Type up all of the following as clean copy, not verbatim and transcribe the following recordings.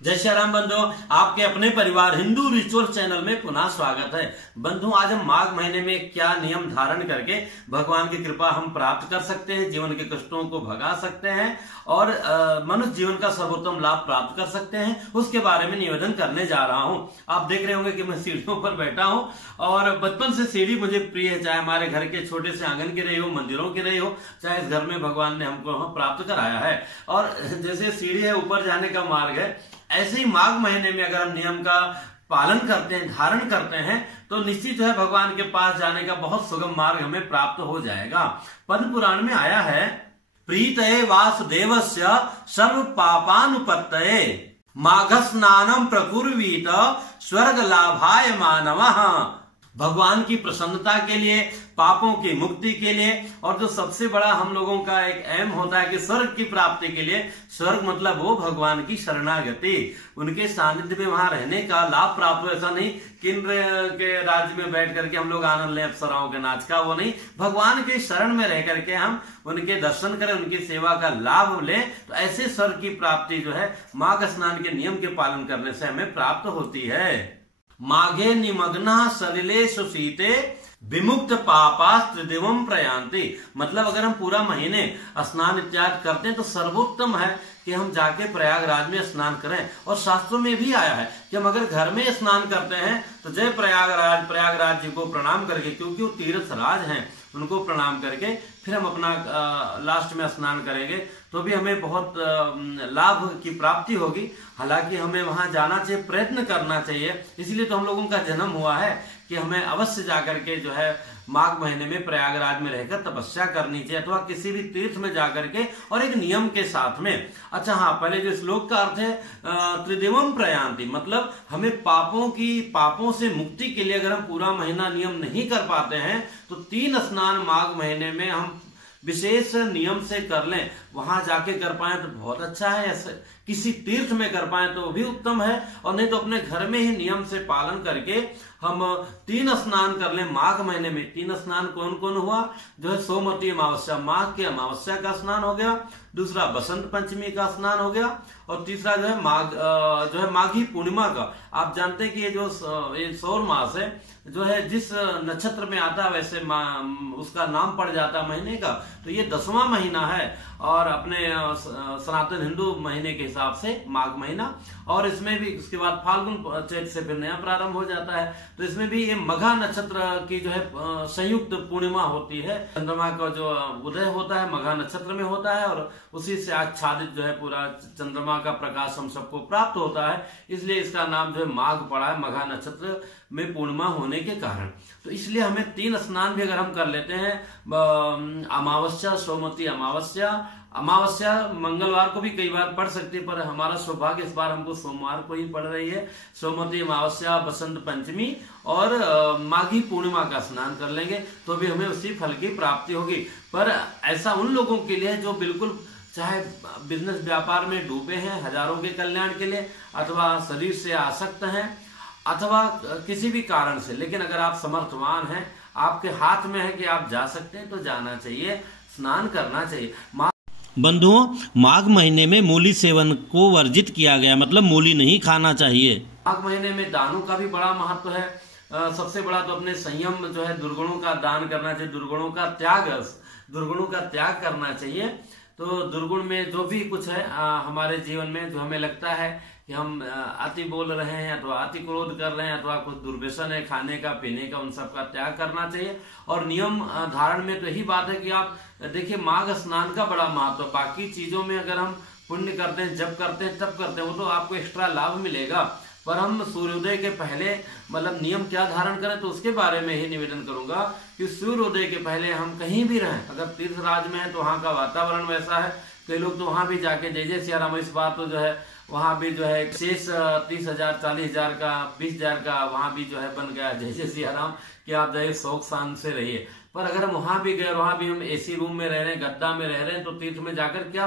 जय श्री राम बंधुओं, आपके अपने परिवार हिंदू रिचुअल चैनल में पुनः स्वागत है। बंधुओं, आज हम माघ महीने में क्या नियम धारण करके भगवान की कृपा हम प्राप्त कर सकते हैं, जीवन के कष्टों को भगा सकते हैं और मनुष्य जीवन का सर्वोत्तम लाभ प्राप्त कर सकते हैं, उसके बारे में निवेदन करने जा रहा हूं। आप देख रहे होंगे कि मैं सीढ़ियों पर बैठा हूं और बचपन से सीढ़ी मुझे प्रिय है, चाहे हमारे घर के छोटे से आंगन की रही हो, मंदिरों की रही हो, चाहे इस घर में भगवान ने हमको प्राप्त कराया है। और जैसे सीढ़ी है, ऊपर जाने का मार्ग है, ऐसे ही माघ महीने में अगर हम नियम का पालन करते हैं, धारण करते हैं, तो निश्चित जो है भगवान के पास जाने का बहुत सुगम मार्ग हमें प्राप्त हो जाएगा। पद्म पुराण में आया है, प्रीतये वासुदेवस्य सर्व पापानुपत्तये माघ स्नानम प्रकुर्वीत स्वर्ग लाभाय मानवः। भगवान की प्रसन्नता के लिए, पापों की मुक्ति के लिए, और जो सबसे बड़ा हम लोगों का एक एम होता है कि स्वर्ग की प्राप्ति के लिए, स्वर्ग मतलब वो भगवान की शरणागति, उनके सानिध्य में वहां रहने का लाभ प्राप्त हो। ऐसा नहीं कि इंद्र के राज्य में बैठ करके हम लोग आनंद लें अप्सराओं के नाच का, वो नहीं, भगवान के शरण में रह करके हम उनके दर्शन करें, उनकी सेवा का लाभ लें, तो ऐसे स्वर्ग की प्राप्ति जो है माघ स्नान के नियम के पालन करने से हमें प्राप्त होती है। माघे निमग्ना सलिले सुशीते विमुक्त पापास त्रिदिवम प्रयांति। मतलब अगर हम पूरा महीने स्नान इत्यादि करते हैं तो सर्वोत्तम है कि हम जाके प्रयागराज में स्नान करें। और शास्त्रों में भी आया है कि हम अगर घर में स्नान करते हैं तो जय प्रयागराज, प्रयागराज जी को प्रणाम करके, क्योंकि वो तीर्थ राज हैं, उनको प्रणाम करके फिर हम अपना लास्ट में स्नान करेंगे तो भी हमें बहुत लाभ की प्राप्ति होगी। हालांकि हमें वहां जाना चाहिए, प्रयत्न करना चाहिए, इसलिए तो हम लोगों का जन्म हुआ है कि हमें अवश्य जाकर के जो है माघ महीने में प्रयागराज में रहकर तपस्या करनी चाहिए, अथवा किसी भी तीर्थ में जाकर के, और एक नियम के साथ में। अच्छा हाँ, पहले जो श्लोक का अर्थ है त्रिदिवम प्रयांति, मतलब हमें पापों से मुक्ति के लिए अगर हम पूरा महीना नियम नहीं कर पाते हैं तो 3 स्नान माघ महीने में हम विशेष नियम से कर लें। वहां जाके कर पाए तो बहुत अच्छा है, ऐसे किसी तीर्थ में कर पाए तो भी उत्तम है, और नहीं तो अपने घर में ही नियम से पालन करके हम 3 स्नान कर लें माघ महीने में। 3 स्नान कौन कौन हुआ? जो है सोमवती अमावस्या, माघ की अमावस्या का स्नान हो गया, दूसरा बसंत पंचमी का स्नान हो गया, और तीसरा जो है माघी पूर्णिमा का। आप जानते हैं कि ये जो सौर मास है, जो है जिस नक्षत्र में आता है वैसे उसका नाम पड़ जाता है महीने का, तो ये 10वां महीना है और अपने सनातन हिंदू महीने के हिसाब से माघ महीना। और इसमें भी उसके बाद फाल्गुन चैत से फिर नया प्रारंभ हो जाता है, तो इसमें भी ये मघा नक्षत्र की जो है संयुक्त पूर्णिमा होती है। चंद्रमा का जो उदय होता है मघा नक्षत्र में होता है, और उसी से आच्छादित जो है पूरा चंद्रमा का प्रकाश हम सबको प्राप्त होता है, इसलिए इसका नाम जो है माघ पड़ा है, मघा नक्षत्र में पूर्णिमा होने के कारण। तो इसलिए हमें 3 स्नान भी अगर हम कर लेते हैं, अमावस्या, सोमवती अमावस्या मंगलवार को भी कई बार पड़ सकती है, पर हमारा सौभाग्य इस बार हमको सोमवार को ही पड़ रही है। सोमवती अमावस्या, बसंत पंचमी और माघी पूर्णिमा का स्नान कर लेंगे तो भी हमें उसी फल की प्राप्ति होगी। पर ऐसा उन लोगों के लिए जो बिल्कुल चाहे बिजनेस व्यापार में डूबे हैं हजारों के कल्याण के लिए, अथवा शरीर से आसक्त हैं, अथवा किसी भी कारण से, लेकिन अगर आप समर्थवान हैं, आपके हाथ में है कि आप जा सकते हैं तो जाना चाहिए, स्नान करना चाहिए। बंधुओं, माघ महीने में मूली सेवन को वर्जित किया गया, मतलब मूली नहीं खाना चाहिए। माघ महीने में दानों का भी बड़ा महत्व है। सबसे बड़ा तो अपने संयम जो है, दुर्गुणों का दान करना चाहिए, दुर्गुणों का त्याग करना चाहिए। तो दुर्गुण में जो भी कुछ है हमारे जीवन में, जो हमें लगता है कि हम अति बोल रहे हैं, अथवा अति क्रोध कर रहे हैं, अथवा कुछ दुर्व्यसन है खाने का पीने का, उन सब का त्याग करना चाहिए। और नियम धारण में तो यही बात है कि आप देखिए माघ स्नान का बड़ा महत्व। बाकी चीजों में अगर हम पुण्य करते हैं, जब करते हैं, तब करते हैं, वो तो आपको एक्स्ट्रा लाभ मिलेगा, पर हम सूर्योदय के पहले मतलब नियम क्या धारण करें तो उसके बारे में ही निवेदन करूंगा कि सूर्योदय के पहले हम कहीं भी रहें, अगर तीर्थ राज में है तो वहां का वातावरण वैसा है, कई लोग तो वहां भी जाके जय जय सिया राम, इस बार तो जो है वहां भी जो है शेष 30,000, 40,000 का, 20,000 का वहां भी जो है बन गया जय जय सिया राम कि आप जो है शौक शान से रहिए। पर अगर हम वहां भी गए, वहां भी हम एसी रूम में रह रहे हैं, गद्दा में रह रहे हैं, तो तीर्थ में जाकर क्या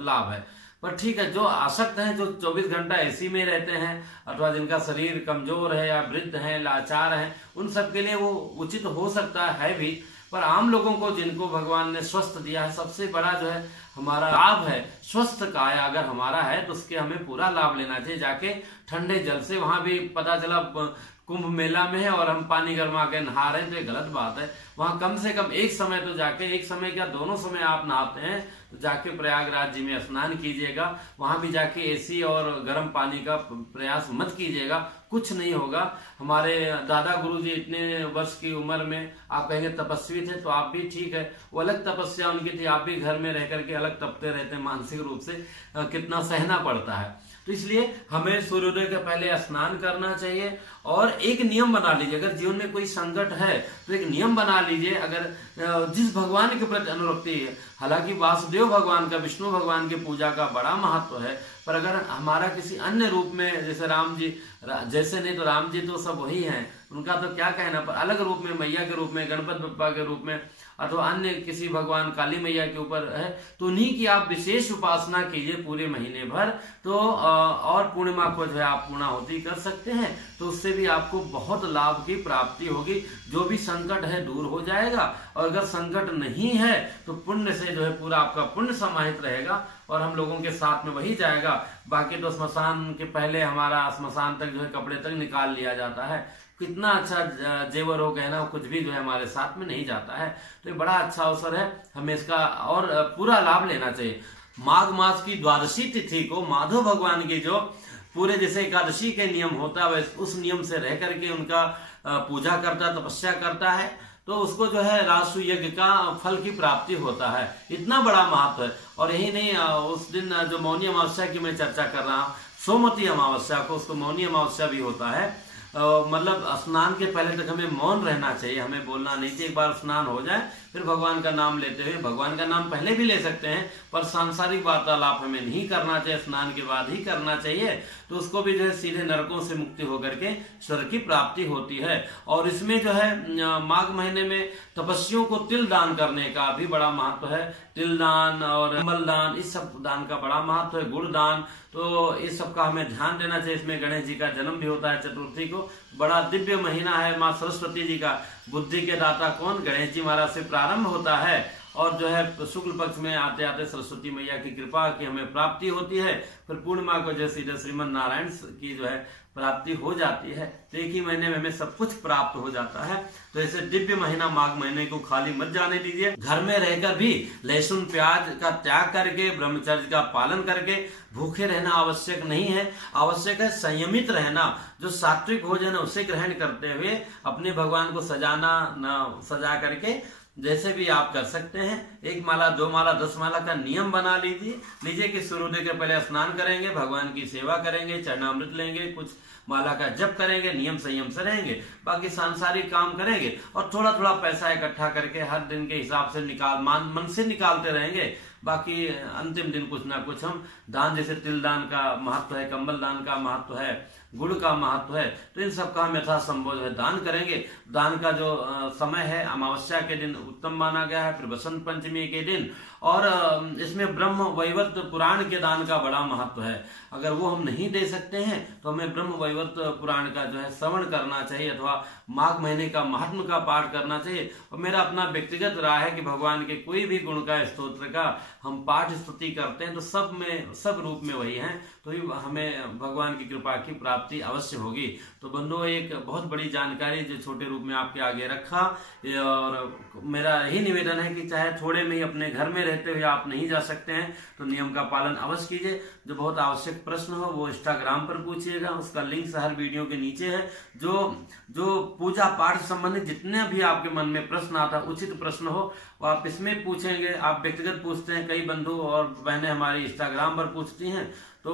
लाभ है? पर ठीक है, जो आसक्त हैं, जो 24 घंटा एसी में रहते हैं, अथवा जिनका शरीर कमजोर है या वृद्ध हैं, लाचार हैं, उन सब के लिए वो उचित हो सकता है भी। पर आम लोगों को जिनको भगवान ने स्वस्थ दिया है, सबसे बड़ा जो है हमारा लाभ है, स्वस्थ काया अगर हमारा है तो उसके हमें पूरा लाभ लेना चाहिए। जाके ठंडे जल से, वहां भी पता चला कुंभ मेला में है और हम पानी गर्मा के नहा रहे हैं तो ये गलत बात है। वहां कम से कम एक समय तो जाके, एक समय क्या दोनों समय आप नहाते हैं तो जाके प्रयागराज जी में स्नान कीजिएगा। वहां भी जाके एसी और गर्म पानी का प्रयास मत कीजिएगा, कुछ नहीं होगा। हमारे दादा गुरुजी इतने वर्ष की उम्र में आप कहेंगे तपस्वी थे, तो आप भी ठीक है, वो अलग तपस्या उनकी थी, आप भी घर में रह करके अलग तपते रहते हैं, मानसिक रूप से कितना सहना पड़ता है। तो इसलिए हमें सूर्योदय के पहले स्नान करना चाहिए। और एक नियम बना लीजिए, अगर जीवन में कोई संकट है तो एक नियम बना लीजिए, अगर जिस भगवान के प्रति अनुरक्ति है, हालांकि वासुदेव भगवान का, विष्णु भगवान की पूजा का बड़ा महत्व है, पर अगर हमारा किसी अन्य रूप में, जैसे राम जी, जैसे नहीं तो राम जी तो सब वही हैं, उनका तो क्या कहना, पर अलग रूप में, मैया के रूप में, गणपति बप्पा के रूप में, अथवा अन्य किसी भगवान काली मैया के ऊपर है, तो उन्हीं की आप विशेष उपासना कीजिए पूरे महीने भर। तो और पूर्णिमा को जो है आप पूर्णाहुति कर सकते हैं, तो उससे भी आपको बहुत लाभ की प्राप्ति होगी। जो भी संकट है दूर हो जाएगा, और अगर संकट नहीं है तो पुण्य से जो है पूरा आपका पुण्य समाहित रहेगा और हम लोगों के साथ में वही जाएगा। बाकी तो श्मशान के पहले हमारा श्मशान तक जो है कपड़े तक निकाल लिया जाता है, कितना अच्छा जेवर हो, गहना, कुछ भी जो है हमारे साथ में नहीं जाता है। तो ये बड़ा अच्छा अवसर है, हमें इसका और पूरा लाभ लेना चाहिए। माघ मास की द्वादशी तिथि को माधव भगवान की जो पूरे जैसे एकादशी के नियम होता है उस नियम से रह करके उनका पूजा करता है, तपस्या करता है, तो उसको जो है राजसु यज्ञ का फल की प्राप्ति होता है। इतना बड़ा महत्व है। और यही नहीं, उस दिन जो मौनी अमावस्या की मैं चर्चा कर रहा हूँ, सोमवती अमावस्या को, उसको मौनी अमावस्या भी होता है। मतलब स्नान के पहले तक हमें मौन रहना चाहिए, हमें बोलना नहीं चाहिए। एक बार स्नान हो जाए फिर भगवान का नाम लेते हुए, भगवान का नाम पहले भी ले सकते हैं, पर सांसारिक वार्तालाप हमें नहीं करना चाहिए, स्नान के बाद ही करना चाहिए। तो उसको भी जो है सीधे नरकों से मुक्ति होकर के स्वर्ग की प्राप्ति होती है। और इसमें जो है माघ महीने में तपस्वियों को तिल दान करने का भी बड़ा महत्व है। तिल दान और कमल दान, इस सब दान का बड़ा महत्व है। गुड़ दान, तो इस सब का हमें ध्यान देना चाहिए। इसमें गणेश जी का जन्म भी होता है चतुर्थी को, बड़ा दिव्य महीना है। माँ सरस्वती जी का, बुद्धि के दाता कौन, गणेश जी महाराज से प्रारंभ होता है। और जो है शुक्ल पक्ष में आते आते सरस्वती मैया की कृपा की हमें प्राप्ति होती है। फिर पूर्णिमा को जो सीधे श्रीमन नारायण की जो है प्राप्ति हो जाती है। तो एक ही महीने में हमें सब कुछ प्राप्त हो जाता है। तो ऐसे दिव्य महीना माघ महीने को खाली मत जाने दीजिए। घर में रहकर भी लहसुन प्याज का त्याग करके, ब्रह्मचर्य का पालन करके भूखे रहना आवश्यक नहीं है। आवश्यक है संयमित रहना। जो सात्विक भोजन है उसे ग्रहण करते हुए अपने भगवान को सजाना, न सजा करके जैसे भी आप कर सकते हैं। 1 माला 2 माला 10 माला का नियम बना लीजिए कि सूर्योदय के पहले स्नान करेंगे, भगवान की सेवा करेंगे, चरणामृत लेंगे, कुछ माला का जप करेंगे, नियम संयम से रहेंगे, बाकी सांसारिक काम करेंगे और थोड़ा थोड़ा पैसा इकट्ठा करके हर दिन के हिसाब से मन से निकालते रहेंगे। बाकी अंतिम दिन कुछ ना कुछ हम दान, जैसे तिल दान का महत्व है, कंबल दान का महत्व है, गुड़ का महत्व है, तो इन सब का हम यथासंभव है दान करेंगे। दान का जो समय है अमावस्या के दिन उत्तम माना गया है, फिर बसंत पंचमी के दिन। और इसमें ब्रह्म वैवर्त पुराण के दान का बड़ा महत्व है। अगर वो हम नहीं दे सकते हैं तो हमें ब्रह्म वैवर्त पुराण का जो है श्रवण करना चाहिए, अथवा माघ महीने का महात्म का पाठ करना चाहिए। और मेरा अपना व्यक्तिगत राय है कि भगवान के कोई भी गुण का, स्तोत्र का हम पाठ स्तुति करते हैं तो सब रूप में वही हैं, तो हमें भगवान की कृपा की प्राप्ति अवश्य होगी। तो बंधुओं, एक बहुत बड़ी जानकारी जो छोटे रूप में आपके आगे रखा, और मेरा यही निवेदन है कि चाहे थोड़े में ही अपने घर में रहते हुए आप नहीं जा सकते हैं तो नियम का पालन अवश्य कीजिए। जो बहुत आवश्यक प्रश्न हो वो इंस्टाग्राम पर पूछिएगा, उसका लिंक हर वीडियो के नीचे है। जो पूजा पाठ संबंधित जितने भी आपके मन में प्रश्न आता, उचित प्रश्न हो वो आप इसमें पूछेंगे। आप व्यक्तिगत पूछते हैं, कई बंधु और बहनें हमारी इंस्टाग्राम पर पूछती हैं, तो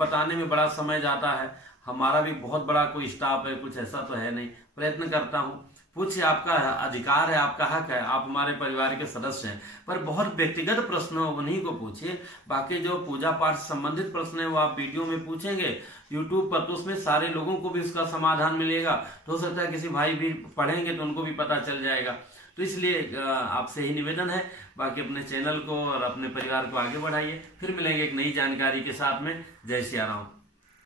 बताने में बड़ा समय जाता है। हमारा भी बहुत बड़ा कोई स्टाफ है, कुछ ऐसा तो है नहीं, प्रयत्न करता हूँ। पूछिए, आपका अधिकार है, आपका हक है, आप हमारे परिवार के सदस्य हैं, पर बहुत व्यक्तिगत प्रश्न हो उन्हीं को पूछिए। बाकी जो पूजा पाठ से संबंधित प्रश्न है वो आप वीडियो में पूछेंगे यूट्यूब पर, तो उसमें सारे लोगों को भी उसका समाधान मिलेगा। तो हो सकता है किसी भाई भी पढ़ेंगे तो उनको भी पता चल जाएगा। तो इसलिए आपसे ही निवेदन है, बाकी अपने चैनल को और अपने परिवार को आगे बढ़ाइए। फिर मिलेंगे एक नई जानकारी के साथ में। जय श्री राम।